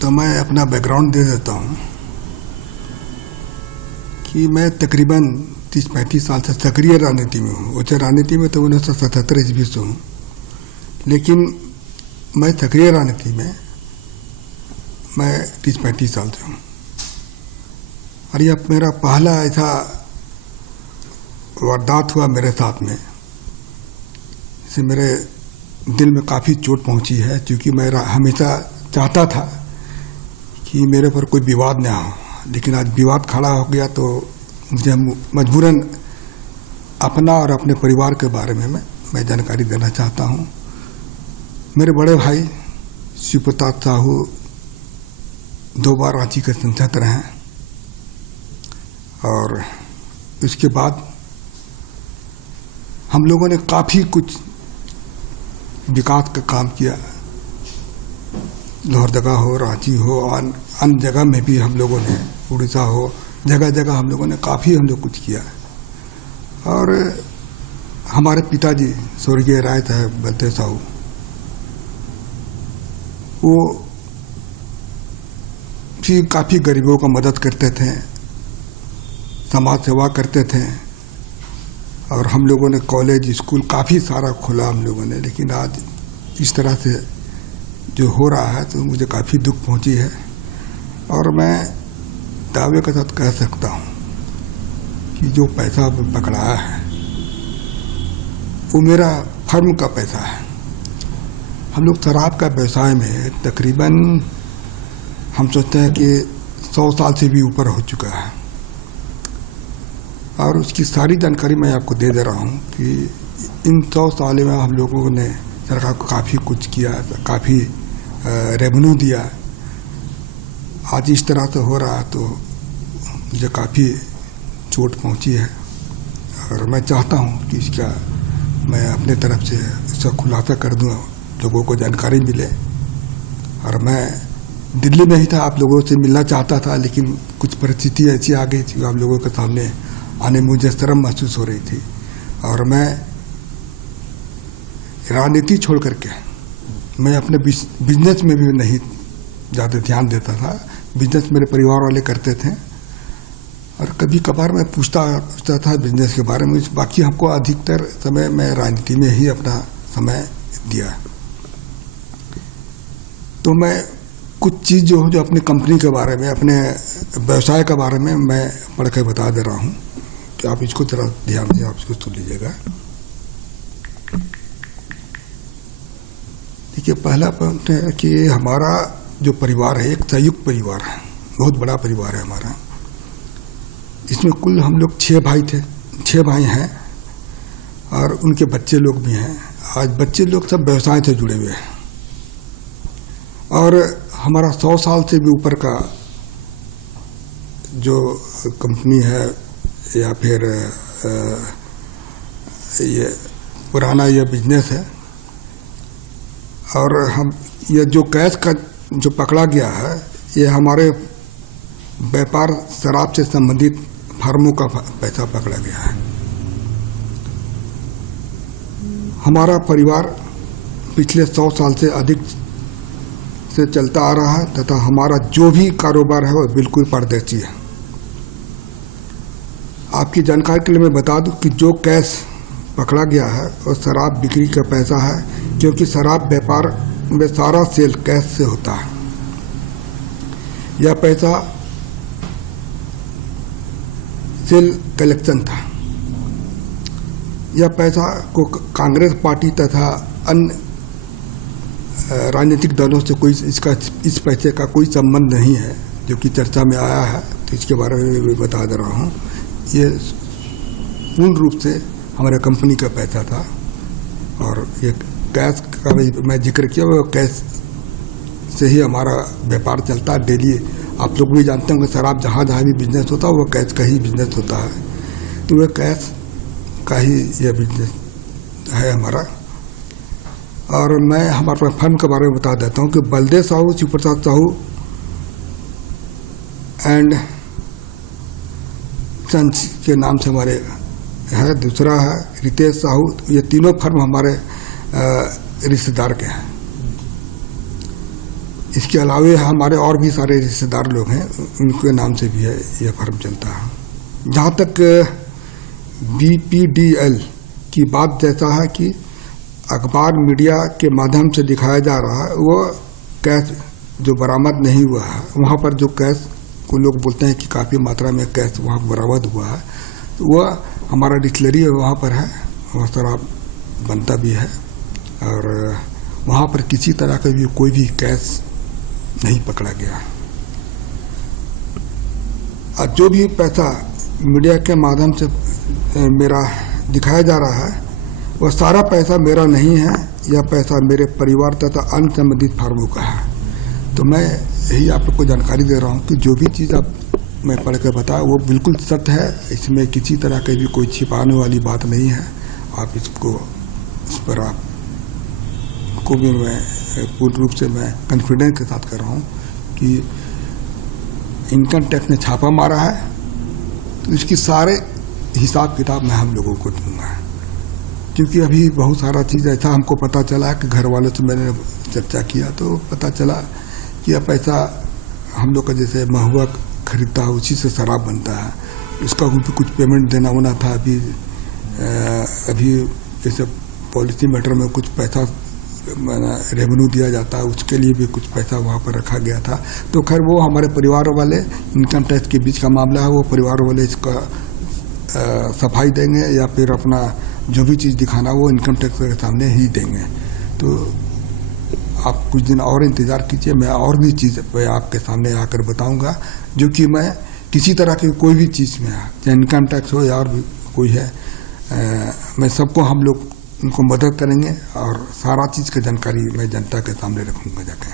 तो मैं अपना बैकग्राउंड दे देता हूँ कि मैं तकरीबन 30-35 साल से सक्रिय राजनीति में हूँ। उच्च राजनीति में तो 1977 ईस्वी से हूँ, लेकिन मैं सक्रिय राजनीति में मैं 30-35 साल से हूँ। और यह मेरा पहला ऐसा वारदात हुआ मेरे साथ में, इससे मेरे दिल में काफ़ी चोट पहुँची है, क्योंकि मैं हमेशा चाहता था कि मेरे पर कोई विवाद ना हो, लेकिन आज विवाद खड़ा हो गया तो मुझे मजबूरन अपना और अपने परिवार के बारे में मैं जानकारी देना चाहता हूँ। मेरे बड़े भाई शिव प्रताप साहू 2 बार रांची के सांसद रहे हैं, और उसके बाद हम लोगों ने काफ़ी कुछ विकास का काम किया। लोहरदगा हो, रांची हो, और अन्य जगह में भी हम लोगों ने, उड़ीसा हो, जगह जगह हम लोगों ने काफ़ी कुछ किया। और हमारे पिताजी स्वर्गीय राय साहब बलदेव साहू, वो भी काफ़ी गरीबों का मदद करते थे, समाज सेवा करते थे, और हम लोगों ने कॉलेज स्कूल काफ़ी सारा खोला हम लोगों ने। लेकिन आज इस तरह से जो हो रहा है तो मुझे काफ़ी दुख पहुंची है, और मैं दावे के साथ कह सकता हूं कि जो पैसा पकड़ाया है वो मेरा फर्म का पैसा है। हम लोग शराब का व्यवसाय में तकरीबन हम सोचते हैं कि 100 साल से भी ऊपर हो चुका है, और उसकी सारी जानकारी मैं आपको दे रहा हूँ कि इन 100 साल में हम लोगों ने सरकार को काफ़ी कुछ किया, काफ़ी रेवेन्यू दिया। आज इस तरह से हो रहा है तो मुझे काफ़ी चोट पहुँची है, और मैं चाहता हूँ कि इसका मैं अपने तरफ से इसका खुलासा कर दूँ, लोगों को जानकारी मिले। और मैं दिल्ली में ही था, आप लोगों से मिलना चाहता था, लेकिन कुछ परिस्थिति ऐसी आ गई थी, आप लोगों के सामने आने मुझे शर्म महसूस हो रही थी। और मैं राजनीति छोड़ करके मैं अपने बिजनेस में भी नहीं ज़्यादा ध्यान देता था। बिजनेस मेरे परिवार वाले करते थे, और कभी कभार मैं पूछता था बिजनेस के बारे में। बाकी हमको अधिकतर समय मैं राजनीति में ही अपना समय दिया। तो मैं कुछ चीज़ जो अपनी कंपनी के बारे में, अपने व्यवसाय के बारे में मैं पढ़ के बता दे रहा हूँ, तो आप इसको जरा ध्यान से आप इसको सुन लीजिएगा। देखिए, पहला पॉइंट है कि हमारा जो परिवार है एक संयुक्त परिवार है, बहुत बड़ा परिवार है हमारा। इसमें कुल हम लोग 6 भाई थे, 6 भाई हैं, और उनके बच्चे लोग भी हैं। आज बच्चे लोग सब व्यवसाय से जुड़े हुए हैं, और हमारा 100 साल से भी ऊपर का जो कंपनी है या फिर ये पुराना ये बिजनेस है। और हम ये जो कैश का जो पकड़ा गया है, ये हमारे व्यापार शराब से संबंधित फर्मों का पैसा पकड़ा गया है। हमारा परिवार पिछले 100 साल से अधिक से चलता आ रहा है, तथा हमारा जो भी कारोबार है वो बिल्कुल पारदर्शी है। आपकी जानकारी के लिए मैं बता दूं कि जो कैश पकड़ा गया है और शराब बिक्री का पैसा है, क्योंकि शराब व्यापार में सारा सेल कैश से होता है। यह पैसा सेल कलेक्शन था। यह पैसा को कांग्रेस पार्टी तथा अन्य राजनीतिक दलों से कोई इस पैसे का कोई संबंध नहीं है, जो कि चर्चा में आया है। तो इसके बारे में मैं बता दे रहा हूँ, ये पूर्ण रूप से हमारे कंपनी का पैसा था। और ये कैश का मैं जिक्र किया, वो कैश से ही हमारा व्यापार चलता है डेली। आप लोग भी जानते होंगे शराब जहाँ जहाँ भी बिजनेस होता है वो कैश का ही बिजनेस होता है, तो वह कैश का ही यह बिजनेस है हमारा। और मैं हमारे फर्म के बारे में बता देता हूँ कि बलदेव साहू, शिव प्रताप साहू एंड सन्स के नाम से हमारे है। दूसरा है रितेश साहू। ये तीनों फर्म हमारे रिश्तेदार के हैं। इसके अलावे हमारे और भी सारे रिश्तेदार लोग हैं, उनके नाम से भी है यह फर्म चलता है। जहाँ तक BPDL की बात जैसा है कि अखबार मीडिया के माध्यम से दिखाया जा रहा है, वो कैश जो बरामद नहीं हुआ है, वहाँ पर जो कैश को लोग बोलते हैं कि काफ़ी मात्रा में कैश वहाँ बरामद हुआ है, तो वह हमारा डिस्टिलरी वहाँ पर है, वह शराब बनता भी है और वहाँ पर किसी तरह का भी कोई भी कैश नहीं पकड़ा गया। और जो भी पैसा मीडिया के माध्यम से मेरा दिखाया जा रहा है, वह सारा पैसा मेरा नहीं है, यह पैसा मेरे परिवार तथा अन्य संबंधित फार्मों का है। तो मैं यही आप लोग को जानकारी दे रहा हूँ कि जो भी चीज़ आप मैं पढ़ कर बताया वो बिल्कुल सत्य है, इसमें किसी तरह की भी कोई छिपाने वाली बात नहीं है। आप इसको इस पर आप को भी मैं पूर्ण रूप से मैं कॉन्फिडेंस के साथ कर रहा हूँ कि इनकम टैक्स ने छापा मारा है, तो इसकी सारे हिसाब किताब मैं हम लोगों को दूंगा। क्योंकि अभी बहुत सारा चीज़ ऐसा हमको पता चला कि घर वालों से मैंने चर्चा किया तो पता चला कि यह पैसा हम लोग का जैसे महुआ खरीदता है उसी से शराब बनता है, उसका भी कुछ पेमेंट देना होना था। अभी जैसे पॉलिसी मैटर में कुछ पैसा रेवेन्यू दिया जाता है, उसके लिए भी कुछ पैसा वहाँ पर रखा गया था। तो खैर वो हमारे परिवार वाले, इनकम टैक्स के बीच का मामला है, वो परिवार वाले इसका सफाई देंगे या फिर अपना जो भी चीज़ दिखाना वो इनकम टैक्स के सामने ही देंगे। तो आप कुछ दिन और इंतज़ार कीजिए, मैं और भी चीज़ मैं आपके सामने आकर बताऊंगा, जो कि मैं किसी तरह की कोई भी चीज़ में, चाहे इनकम टैक्स हो या और भी कोई है, मैं सबको हम लोग उनको मदद करेंगे और सारा चीज़ की जानकारी मैं जनता के सामने रखूंगा जाके।